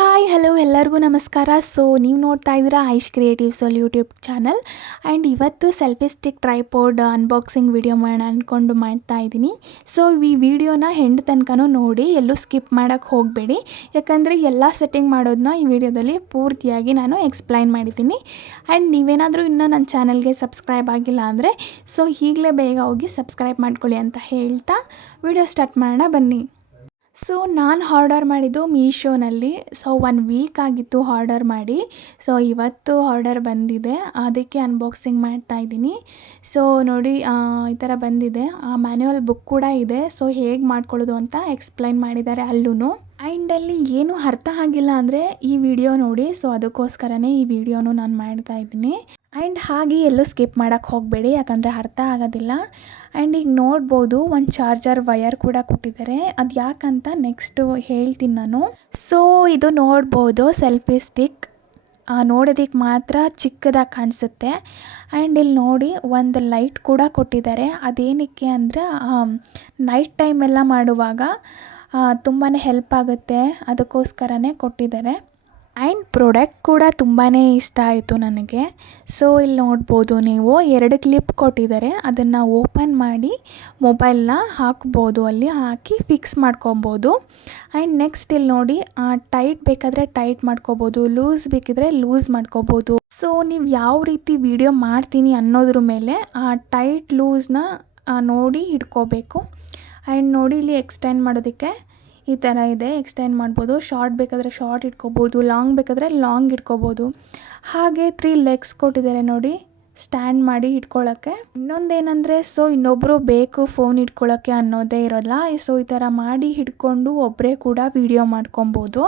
Hi hello ಎಲ್ಲರಿಗೂ ನಮಸ್ಕಾರ. So ನೀವು ನೋಡ್ತಾ ಇದ್ದೀರಾ ಐಶ್ ಕ್ರಿಯೇಟಿವ್ಸಲ್ಲಿ ಯೂಟ್ಯೂಬ್ ಚಾನಲ್. ಆ್ಯಂಡ್ ಇವತ್ತು selfie stick tripod unboxing video ಮಾಡೋಣ ಅಂದ್ಕೊಂಡು ಮಾಡ್ತಾ ಇದ್ದೀನಿ. ಸೊ ಈ ವಿಡಿಯೋನ ಹೆಂಡ್ ತನಕನೂ ನೋಡಿ, ಎಲ್ಲೂ ಸ್ಕಿಪ್ ಮಾಡೋಕ್ಕೆ ಹೋಗಬೇಡಿ. ಯಾಕಂದರೆ ಎಲ್ಲ ಸೆಟ್ಟಿಂಗ್ ಮಾಡೋದನ್ನ ಈ ವಿಡಿಯೋದಲ್ಲಿ ಪೂರ್ತಿಯಾಗಿ ನಾನು ಎಕ್ಸ್ಪ್ಲೈನ್ ಮಾಡಿದ್ದೀನಿ. ಆ್ಯಂಡ್ ನೀವೇನಾದರೂ ಇನ್ನೂ ನನ್ನ ಚಾನಲ್ಗೆ ಸಬ್ಸ್ಕ್ರೈಬ್ ಆಗಿಲ್ಲ ಅಂದರೆ ಸೊ ಈಗಲೇ ಬೇಗ ಹೋಗಿ ಸಬ್ಸ್ಕ್ರೈಬ್ ಮಾಡ್ಕೊಳ್ಳಿ ಅಂತ ಹೇಳ್ತಾ ವಿಡಿಯೋ ಸ್ಟಾರ್ಟ್ ಮಾಡೋಣ ಬನ್ನಿ. ಸೊ ನಾನು ಆರ್ಡರ್ ಮಾಡಿದ್ದು ಮೀಶೋನಲ್ಲಿ. ಸೊ 1 ವೀಕ್ ಆಗಿತ್ತು ಆರ್ಡರ್ ಮಾಡಿ. ಸೊ ಇವತ್ತು ಆರ್ಡರ್ ಬಂದಿದೆ, ಅದಕ್ಕೆ ಅನ್ಬಾಕ್ಸಿಂಗ್ ಮಾಡ್ತಾ ಇದ್ದೀನಿ. ಸೊ ನೋಡಿ ಈ ಥರ ಬಂದಿದೆ. ಮ್ಯಾನ್ಯುವಲ್ ಬುಕ್ ಕೂಡ ಇದೆ. ಸೊ ಹೇಗೆ ಮಾಡ್ಕೊಳ್ಳೋದು ಅಂತ ಎಕ್ಸ್ಪ್ಲೈನ್ ಮಾಡಿದ್ದಾರೆ ಅಲ್ಲೂ. ಆ್ಯಂಡ್ ಅಲ್ಲಿ ಏನು ಅರ್ಥ ಆಗಿಲ್ಲ ಅಂದರೆ ಈ ವಿಡಿಯೋ ನೋಡಿ. ಸೊ ಅದಕ್ಕೋಸ್ಕರನೇ ಈ ವಿಡಿಯೋನು ನಾನು ಮಾಡ್ತಾ ಇದ್ದೀನಿ. ಆ್ಯಂಡ್ ಹಾಗೆ ಎಲ್ಲೂ ಸ್ಕಿಪ್ ಮಾಡೋಕ್ಕೆ ಹೋಗಬೇಡಿ, ಯಾಕಂದರೆ ಅರ್ಥ ಆಗೋದಿಲ್ಲ. ಆ್ಯಂಡ್ ಈಗ ನೋಡ್ಬೋದು ಒಂದು ಚಾರ್ಜರ್ ವಯರ್ ಕೂಡ ಕೊಟ್ಟಿದ್ದಾರೆ. ಅದು ಯಾಕಂತ ನೆಕ್ಸ್ಟು ಹೇಳ್ತೀನಿ ನಾನು. ಸೊ ಇದು ನೋಡ್ಬೋದು ಸೆಲ್ಫಿ ಸ್ಟಿಕ್. ನೋಡೋದಕ್ಕೆ ಮಾತ್ರ ಚಿಕ್ಕದಾಗಿ ಕಾಣಿಸುತ್ತೆ. ಆ್ಯಂಡ್ ಇಲ್ಲಿ ನೋಡಿ ಒಂದು ಲೈಟ್ ಕೂಡ ಕೊಟ್ಟಿದ್ದಾರೆ. ಅದೇನಕ್ಕೆ ಅಂದರೆ ನೈಟ್ ಟೈಮೆಲ್ಲ ಮಾಡುವಾಗ ತುಂಬಾ ಹೆಲ್ಪ್ ಆಗುತ್ತೆ, ಅದಕ್ಕೋಸ್ಕರನೇ ಕೊಟ್ಟಿದ್ದಾರೆ. ಆ್ಯಂಡ್ ಪ್ರಾಡಕ್ಟ್ ಕೂಡ ತುಂಬಾ ಇಷ್ಟ ಆಯಿತು ನನಗೆ. ಸೊ ಇಲ್ಲಿ ನೋಡ್ಬೋದು ನೀವು 2 ಕ್ಲಿಪ್ ಕೊಟ್ಟಿದ್ದಾರೆ. ಅದನ್ನು ಓಪನ್ ಮಾಡಿ ಮೊಬೈಲ್ನ ಹಾಕ್ಬೋದು, ಅಲ್ಲಿ ಹಾಕಿ ಫಿಕ್ಸ್ ಮಾಡ್ಕೊಬೋದು. ಆ್ಯಂಡ್ ನೆಕ್ಸ್ಟ್ ಇಲ್ಲಿ ನೋಡಿ ಟೈಟ್ ಬೇಕಾದರೆ ಟೈಟ್ ಮಾಡ್ಕೊಬೋದು, ಲೂಸ್ ಬೇಕಿದ್ರೆ ಲೂಸ್ ಮಾಡ್ಕೊಬೋದು. ಸೊ ನೀವು ಯಾವ ರೀತಿ ವಿಡಿಯೋ ಮಾಡ್ತೀನಿ ಅನ್ನೋದ್ರ ಮೇಲೆ ಆ ಟೈಟ್ ಲೂಸ್ನ ನೋಡಿ ಹಿಡ್ಕೋಬೇಕು. ಆ್ಯಂಡ್ ನೋಡಿ ಇಲ್ಲಿ ಎಕ್ಸ್ಟೆಂಡ್ ಮಾಡೋದಕ್ಕೆ ಈ ಥರ ಇದೆ, ಎಕ್ಸ್ಟೆಂಡ್ ಮಾಡ್ಬೋದು. ಶಾರ್ಟ್ ಬೇಕಾದರೆ ಶಾರ್ಟ್ ಇಟ್ಕೋಬೋದು, ಲಾಂಗ್ ಬೇಕಾದರೆ ಲಾಂಗ್ ಇಟ್ಕೋಬೋದು. ಹಾಗೆ 3 ಲೆಗ್ಸ್ ಕೊಟ್ಟಿದ್ದಾರೆ ನೋಡಿ, ಸ್ಟ್ಯಾಂಡ್ ಮಾಡಿ ಇಟ್ಕೊಳ್ಳೋಕ್ಕೆ. ಇನ್ನೊಂದೇನೆಂದರೆ ಸೊ ಇನ್ನೊಬ್ಬರು ಬೇಕು ಫೋನ್ ಇಟ್ಕೊಳ್ಳೋಕ್ಕೆ ಅನ್ನೋದೇ ಇರೋಲ್ಲ. ಸೊ ಈ ಥರ ಮಾಡಿ ಹಿಡ್ಕೊಂಡು ಒಬ್ಬರೇ ಕೂಡ ವಿಡಿಯೋ ಮಾಡ್ಕೊಬೋದು.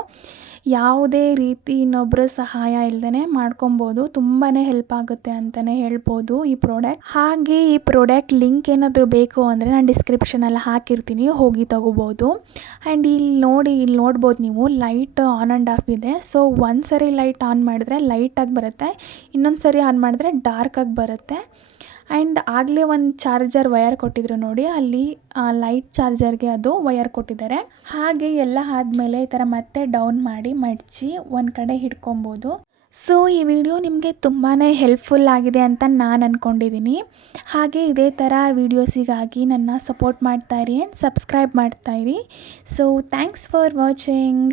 ಯಾವುದೇ ರೀತಿ ಇನ್ನೊಬ್ಬರ ಸಹಾಯ ಇಲ್ಲದೇ ಮಾಡ್ಕೊಬೋದು. ತುಂಬಾ ಹೆಲ್ಪ್ ಆಗುತ್ತೆ ಅಂತಲೇ ಹೇಳ್ಬೋದು ಈ ಪ್ರಾಡಕ್ಟ್. ಹಾಗೆ ಈ ಪ್ರಾಡಕ್ಟ್ ಲಿಂಕ್ ಏನಾದರೂ ಬೇಕು ಅಂದರೆ ನಾನು ಡಿಸ್ಕ್ರಿಪ್ಷನಲ್ಲಿ ಹಾಕಿರ್ತೀನಿ, ಹೋಗಿ ತೊಗೋಬೋದು. ಆ್ಯಂಡ್ ಇಲ್ಲಿ ನೋಡ್ಬೋದು ನೀವು ಲೈಟ್ ಆನ್ ಆ್ಯಂಡ್ ಆಫ್ ಇದೆ. ಸೊ ಒಂದು ಸರಿ ಲೈಟ್ ಆನ್ ಮಾಡಿದ್ರೆ ಲೈಟಾಗಿ ಬರುತ್ತೆ, ಇನ್ನೊಂದು ಸರಿ ಆನ್ ಮಾಡಿದ್ರೆ ಡಾರ್ಕಾಗಿ ಬರುತ್ತೆ. ಆ್ಯಂಡ್ ಆಗಲೇ ಒಂದು ಚಾರ್ಜರ್ ವಯರ್ ಕೊಟ್ಟಿದ್ರು ನೋಡಿ, ಅಲ್ಲಿ ಲೈಟ್ ಚಾರ್ಜರ್ಗೆ ಅದು ವಯರ್ ಕೊಟ್ಟಿದ್ದಾರೆ. ಹಾಗೆ ಎಲ್ಲ ಆದಮೇಲೆ ಈ ಥರ ಮತ್ತೆ ಡೌನ್ ಮಾಡಿ ಮಡಚಿ ಒಂದು ಕಡೆ ಹಿಡ್ಕೊಬೋದು. ಸೊ ಈ ವಿಡಿಯೋ ನಿಮಗೆ ತುಂಬಾ ಹೆಲ್ಪ್ಫುಲ್ ಆಗಿದೆ ಅಂತ ನಾನು ಅಂದ್ಕೊಂಡಿದ್ದೀನಿ. ಹಾಗೆ ಇದೇ ಥರ ವೀಡಿಯೋಸಿಗಾಗಿ ನನ್ನ ಸಪೋರ್ಟ್ ಮಾಡ್ತಾಯಿರಿ ಆ್ಯಂಡ್ ಸಬ್ಸ್ಕ್ರೈಬ್ ಮಾಡ್ತಾಯಿರಿ. So thanks for watching.